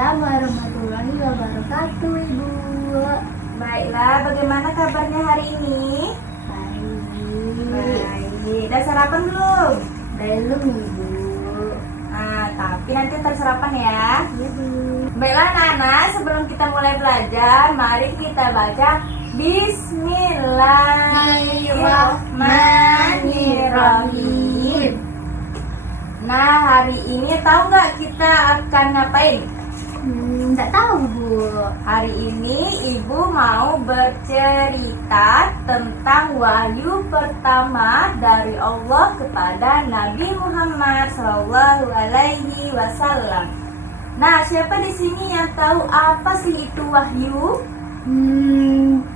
Waalaikumsalam warahmatullahi wabarakatuh, Ibu. Baiklah, bagaimana kabarnya hari ini? Baik. Udah sarapan belum? Belum, Ibu. Tapi nanti ntar sarapan ya. Iya, Bu. Baiklah anak-anak, sebelum kita mulai belajar, mari kita baca Bismillahirrahmanirrahim. Nah, hari ini tahu nggak kita akan ngapain? Nggak tahu, Bu. Hari ini Ibu mau bercerita tentang wahyu pertama dari Allah kepada Nabi Muhammad SAW. Nah, siapa di sini yang tahu apa sih itu wahyu?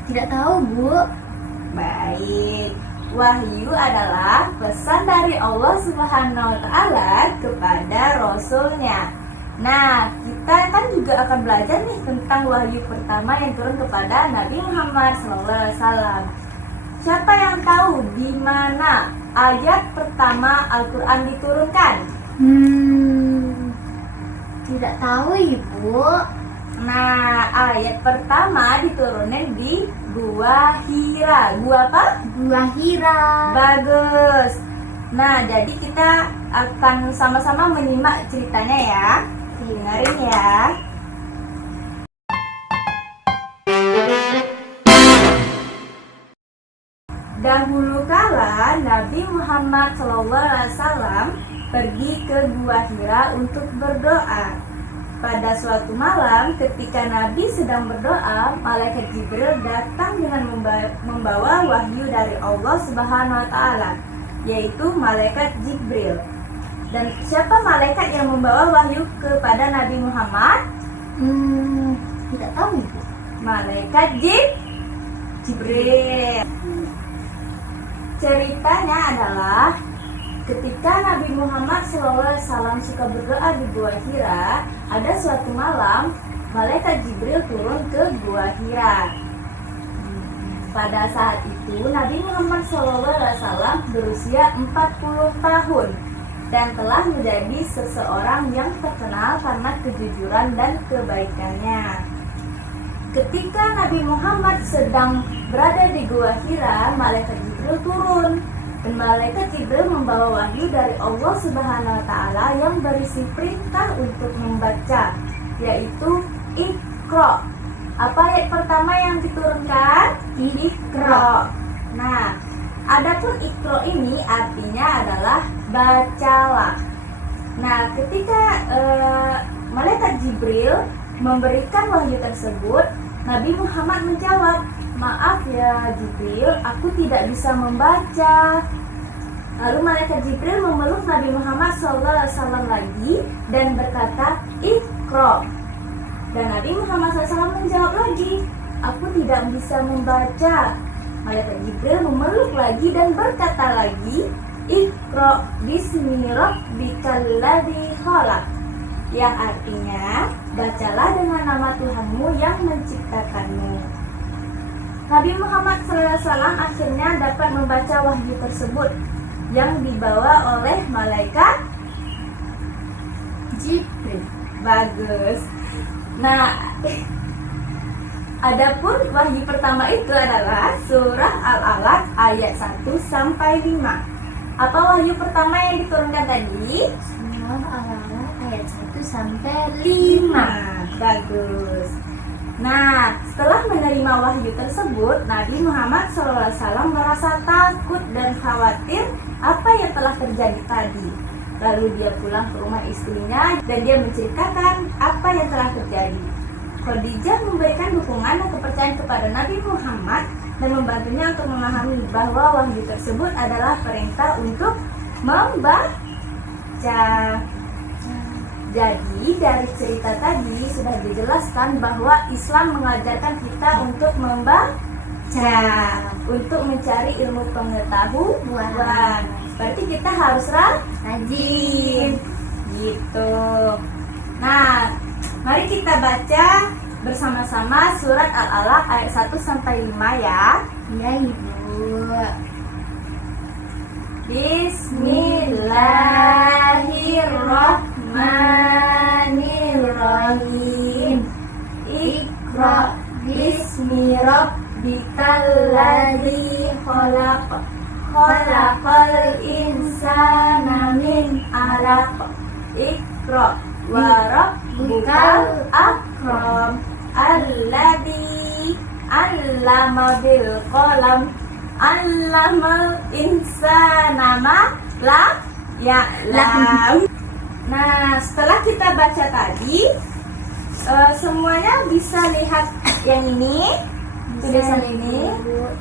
Tidak tahu, Bu. Baik, wahyu adalah pesan dari Allah Subhanahu wa Ta'ala kepada Rasulnya. Nah, kita kan juga akan belajar nih tentang wahyu pertama yang turun kepada Nabi Muhammad SAW. Siapa yang tahu di mana ayat pertama Al-Quran diturunkan? Tidak tahu, Ibu. Nah, ayat pertama diturunin di Gua Hira. Gua apa? Gua Hira. Bagus. Nah, jadi kita akan sama-sama menyimak ceritanya ya. Dengerin ya. Dahulu kala Nabi Muhammad SAW pergi ke Gua Hira untuk berdoa. Pada suatu malam ketika Nabi sedang berdoa, malaikat Jibril datang dengan membawa wahyu dari Allah Subhanahu wa Ta'ala, yaitu malaikat Jibril. Dan siapa malaikat yang membawa wahyu kepada Nabi Muhammad? Tidak tahu, Ibu. Malaikat Jibril. Ceritanya adalah ketika Nabi Muhammad SAW suka berdoa di Gua Hira, ada suatu malam malaikat Jibril turun ke Gua Hira. Pada saat itu Nabi Muhammad SAW berusia 40 tahun dan telah menjadi seseorang yang terkenal karena kejujuran dan kebaikannya. Ketika Nabi Muhammad sedang berada di Gua Hira, malaikat Jibril turun. Dan malaikat Jibril membawa wahyu dari Allah Subhanahu wa Ta'ala yang berisi perintah untuk membaca, yaitu Iqra. Apa ayat pertama yang diturunkan? Iqra. Nah, adapun Iqra ini artinya adalah bacalah. Nah, ketika malaikat Jibril memberikan wahyu tersebut, Nabi Muhammad menjawab, "Maaf ya Jibril, aku tidak bisa membaca." Lalu malaikat Jibril memeluk Nabi Muhammad SAW lagi dan berkata, "Iqra." Dan Nabi Muhammad SAW menjawab lagi, "Aku tidak bisa membaca." Malaikat Jibril memeluk lagi dan berkata lagi, "Iqra bismi rabbikal ladzi khalaq." Yang artinya, bacalah dengan nama Tuhanmu yang menciptakanmu. Nabi Muhammad SAW akhirnya dapat membaca wahyu tersebut yang dibawa oleh malaikat Jibril. Bagus. Nah, adapun wahyu pertama itu adalah surah Al-Alaq ayat 1 sampai 5. Apa wahyu pertama yang diturunkan tadi? Surah Al-Alaq ayat 1 sampai 5. Bagus. Nah, setelah menerima wahyu tersebut, Nabi Muhammad SAW merasa takut dan khawatir apa yang telah terjadi tadi. Lalu dia pulang ke rumah istrinya dan dia menceritakan apa yang telah terjadi. Khadijah memberikan dukungan dan kepercayaan kepada Nabi Muhammad dan membantunya untuk memahami bahwa wahyu tersebut adalah perintah untuk membaca. Jadi dari cerita tadi sudah dijelaskan bahwa Islam mengajarkan kita untuk membaca, untuk mencari ilmu pengetahuan. Berarti kita harus rajin, gitu. Nah, mari kita baca bersama-sama surat Al-Alaq ayat 1 sampai 5 ya. Ya, Ibu. Bismillahirrahmanirrahim. Rabbikaladzi khalaqal insana min 'alaq. Iqra wa rabbukal akram alladzi 'allama bil qalam 'allamal insana ma lam ya'lam. Nah, setelah kita baca tadi, semuanya bisa lihat yang ini, tulisan ini.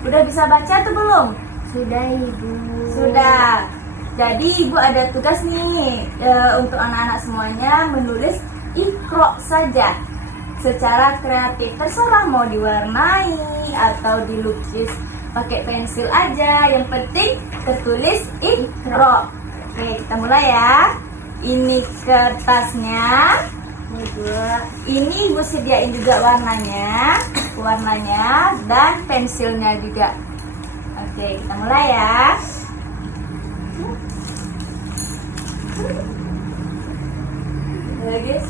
Udah bisa baca atau belum? Sudah, Ibu. Sudah. Jadi Ibu ada tugas nih untuk anak-anak semuanya menulis Iqra saja secara kreatif. Terserah mau diwarnai atau dilukis pakai pensil aja. Yang penting tertulis Iqra. Oke, kita mulai ya. Ini kertasnya. Ini Ibu sediain juga warnanya dan pensilnya juga. Oke, kita mulai ya. Guys.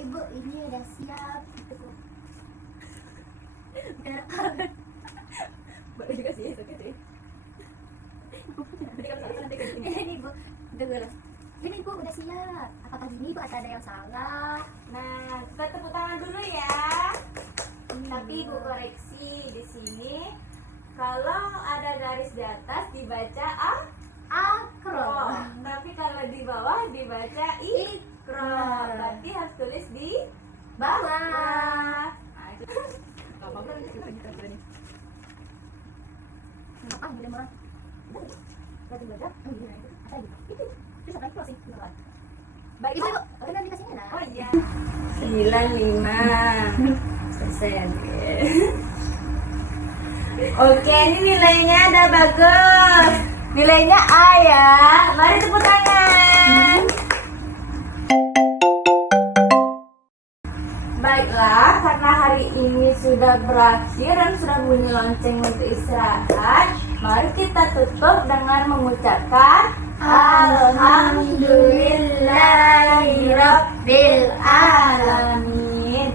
Ibu, ini udah siap. Boleh juga sih, oke deh. Ini Ibu, ini Ibu udah siap. Apakah gini Ibu ada yang salah? Nah, kita tepuk tangan dulu ya. Tapi Ibu koreksi di sini. Kalau ada garis di atas dibaca Akro. tapi kalau di bawah dibaca Iqra. Berarti harus tulis di Bawah. Apa yang boleh marah? Berarti belajar? Apa lagi? Itu. Terus apa lagi closing? Baik, Ibu, kenapa dikasihnya lah? Oh iya. 95%. Oke, ini nilainya udah bagus. Nilainya A ya. Mari tepuk tangan. Baiklah, karena hari ini sudah berakhir dan sudah bunyi lonceng untuk istirahat, mari kita tutup dengan mengucapkan Alhamdulillahirabbil alamin.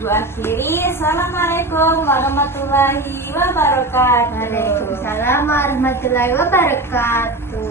Ibu akhiri, Assalamualaikum warahmatullahi wabarakatuh. Waalaikumsalam warahmatullahi wabarakatuh.